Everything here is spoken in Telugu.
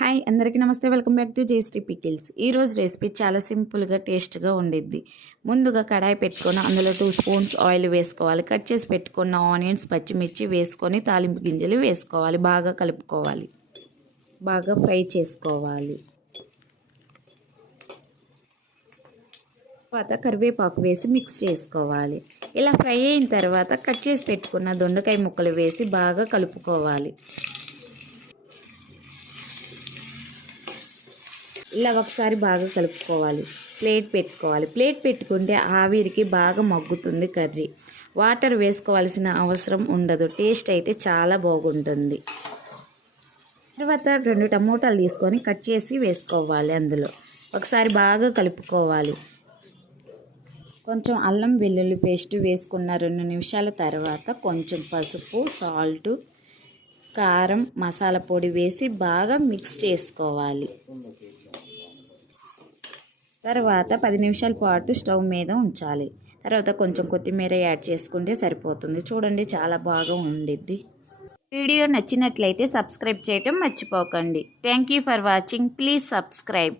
హాయ్ అందరికీ నమస్తే. Welcome back to Zesty pickles. ఈరోజు రెసిపీ చాలా సింపుల్గా టేస్ట్గా ఉండిద్ది. ముందుగా కడాయి పెట్టుకొని అందులో 2 స్పూన్స్ ఆయిల్ వేసుకోవాలి. కట్ చేసి పెట్టుకున్న ఆనియన్స్, పచ్చిమిర్చి వేసుకొని తాలింపు గింజలు వేసుకోవాలి. బాగా కలుపుకోవాలి, బాగా ఫ్రై చేసుకోవాలి. తర్వాత కరివేపాకు వేసి మిక్స్ చేసుకోవాలి. ఇలా ఫ్రై అయిన తర్వాత కట్ చేసి పెట్టుకున్న దొండకాయ ముక్కలు వేసి బాగా కలుపుకోవాలి. ఇలా ఒకసారి బాగా కలుపుకోవాలి. ప్లేట్ పెట్టుకోవాలి. ప్లేట్ పెట్టుకుంటే ఆవిరికి బాగా మగ్గుతుంది కర్రీ. వాటర్ వేసుకోవాల్సిన అవసరం ఉండదు. టేస్ట్ అయితే చాలా బాగుంటుంది. తర్వాత 2 టమోటాలు తీసుకొని కట్ చేసి వేసుకోవాలి. అందులో ఒకసారి బాగా కలుపుకోవాలి. కొంచెం అల్లం వెల్లుల్లి పేస్ట్ వేసుకున్న 2 నిమిషాల తర్వాత కొంచెం పసుపు, సాల్ట్, కారం, మసాలా పొడి వేసి బాగా మిక్స్ చేసుకోవాలి. తర్వాత 10 నిమిషాల పాటు స్టవ్ మీద ఉంచాలి. తర్వాత కొంచెం కొత్తిమీర యాడ్ చేసుకుంటే సరిపోతుంది. చూడండి, చాలా బాగా ఉండిద్ది. వీడియో నచ్చినట్లయితే సబ్స్క్రైబ్ చేయటం మర్చిపోకండి. Thank you for watching. Please subscribe.